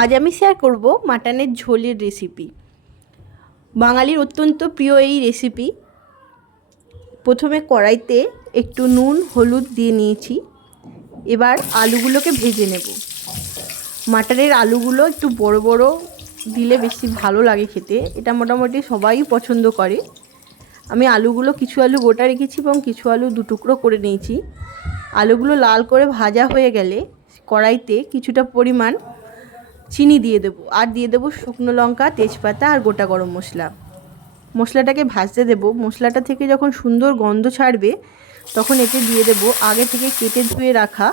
আজ আমি শেয়ার করব মাটনের ঝোলের রেসিপি। বাঙালির অত্যন্ত প্রিয় এই রেসিপি। প্রথমে কড়াইতে একটু নুন হলুদ দিয়ে নিয়েছি। এবার আলুগুলোকে ভেজে নেব। মাটনের আলুগুলো একটু বড় বড় দিলে বেশি ভালো লাগে খেতে, এটা মোটামুটি সবাই পছন্দ করে। আমি আলুগুলো কিছু আলু গোটা রেখেছি এবং কিছু আলু দু টুকরো করে নিয়েছি। আলুগুলো লাল করে ভাজা হয়ে গেলে কড়াইতে কিছুটা পরিমাণ চিনি দিয়ে দেবো, আর দিয়ে দেবো শুকনো লঙ্কা, তেজপাতা আর গোটা গরম মশলা। মশলাটাকে ভাজতে দেবো। মশলাটা থেকে যখন সুন্দর গন্ধ ছাড়বে তখন এতে দিয়ে দেবো আগে থেকে কেটে ধুয়ে রাখা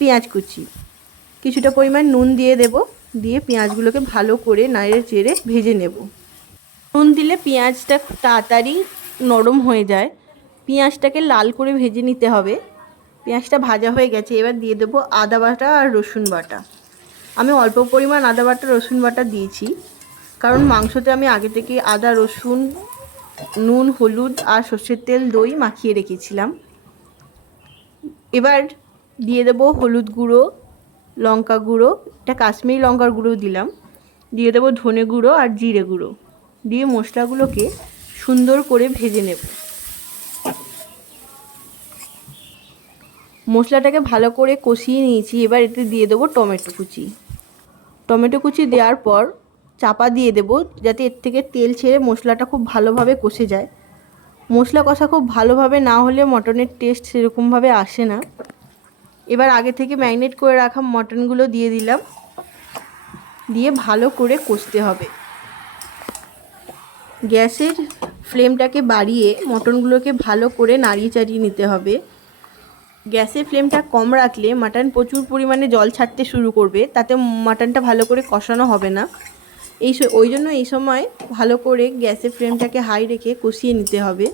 পেঁয়াজ কুচি। কিছুটা পরিমাণ নুন দিয়ে দেব, দিয়ে পেঁয়াজগুলোকে ভালো করে নাড়ে চেড়ে ভেজে নেব। নুন দিলে পেঁয়াজটা খুব তাড়াতাড়ি নরম হয়ে যায়। পেঁয়াজটাকে লাল করে ভেজে নিতে হবে। পেঁয়াজটা ভাজা হয়ে গেছে, এবার দিয়ে দেবো আদা বাটা আর রসুন বাটা। আমি অল্প পরিমাণ আদা বাটা রসুন বাটা দিয়েছি, কারণ মাংসতে আমি আগে থেকে আদা রসুন নুন হলুদ আর সর্ষের তেল দই মাখিয়ে রেখেছিলাম। এবার দিয়ে দেবো হলুদ গুঁড়ো, লঙ্কা গুঁড়ো, এটা কাশ্মীরি লঙ্কার গুঁড়ো দিলাম, দিয়ে দেবো ধনে গুঁড়ো আর জিরে গুঁড়ো, দিয়ে মশলাগুলোকে সুন্দর করে ভেজে নেব। মশলাটাকে ভালো করে কষিয়ে নিয়েছি। এবার এতে দিয়ে দেবো টমেটো কুচি। টমেটো কুচি দেওয়ার পর চাপা দিয়ে দেবো, যাতে এর থেকে তেল ছেড়ে মশলাটা খুব ভালোভাবে কষে যায়। মশলা কষা খুব ভালোভাবে না হলে মটনের টেস্ট সেরকমভাবে আসে না। এবার আগে থেকে ম্যারিনেট করে রাখা মটনগুলো দিয়ে দিলাম, দিয়ে ভালো করে কষতে হবে। গ্যাসের ফ্লেমটাকে বাড়িয়ে মটনগুলোকে ভালো করে নাড়িয়ে চাড়িয়ে নিতে হবে। গ্যাসের ফ্লেমটা কম রাখলে মাটন প্রচুর পরিমাণে জল ছাড়তে শুরু করবে, তাতে মাটনটা ভালো করে কষানো হবে না। ওই জন্য এই সময় ভালো করে গ্যাসের ফ্লেমটাকে হাই রেখে কষিয়ে নিতে হবে।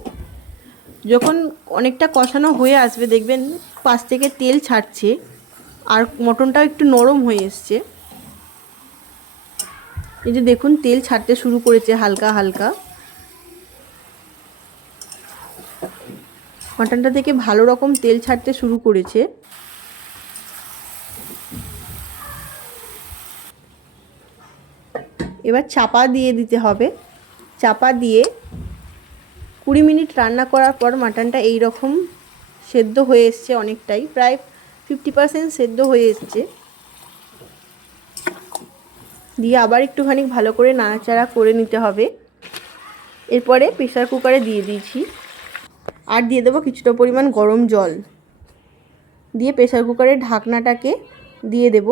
যখন অনেকটা কষানো হয়ে আসবে দেখবেন পাশ থেকে তেল ছাড়ছে আর মটনটাও একটু নরম হয়ে এসছে। এই যে দেখুন তেল ছাড়তে শুরু করেছে হালকা হালকা। মাটনটা থেকে ভালো রকম তেল ছাড়তে শুরু করেছে। এবার চাপা দিয়ে দিতে হবে। চাপা দিয়ে 20 মিনিট রান্না করার পর মাটনটা এই রকম সেদ্ধ হয়ে এসছে, অনেকটাই, প্রায় 50% সেদ্ধ হয়ে এসছে। দিয়ে আবার একটুখানি ভালো করে নাড়াচাড়া করে নিতে হবে। এরপরে প্রেসার কুকারে দিয়ে দিয়েছি, আর দিয়ে দেবো কিছুটা পরিমাণ গরম জল, দিয়ে প্রেসার কুকারের ঢাকনাটাকে দিয়ে দেব,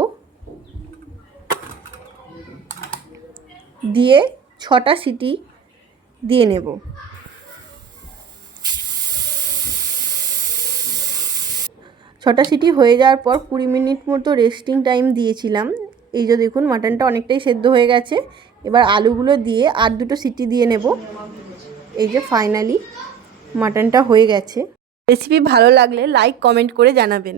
দিয়ে 6টা সিটি দিয়ে নেব। 6টা সিটি হয়ে যাওয়ার পর 20 মিনিট মতো রেস্টিং টাইম দিয়েছিলাম। এই যে দেখুন মাটনটা অনেকটাই সেদ্ধ হয়ে গেছে। এবার আলুগুলো দিয়ে আর 2টো সিটি দিয়ে নেব। এই যে ফাইনালি মাটনটা হয়ে গেছে। রেসিপি ভালো লাগলে লাইক কমেন্ট করে জানাবেন।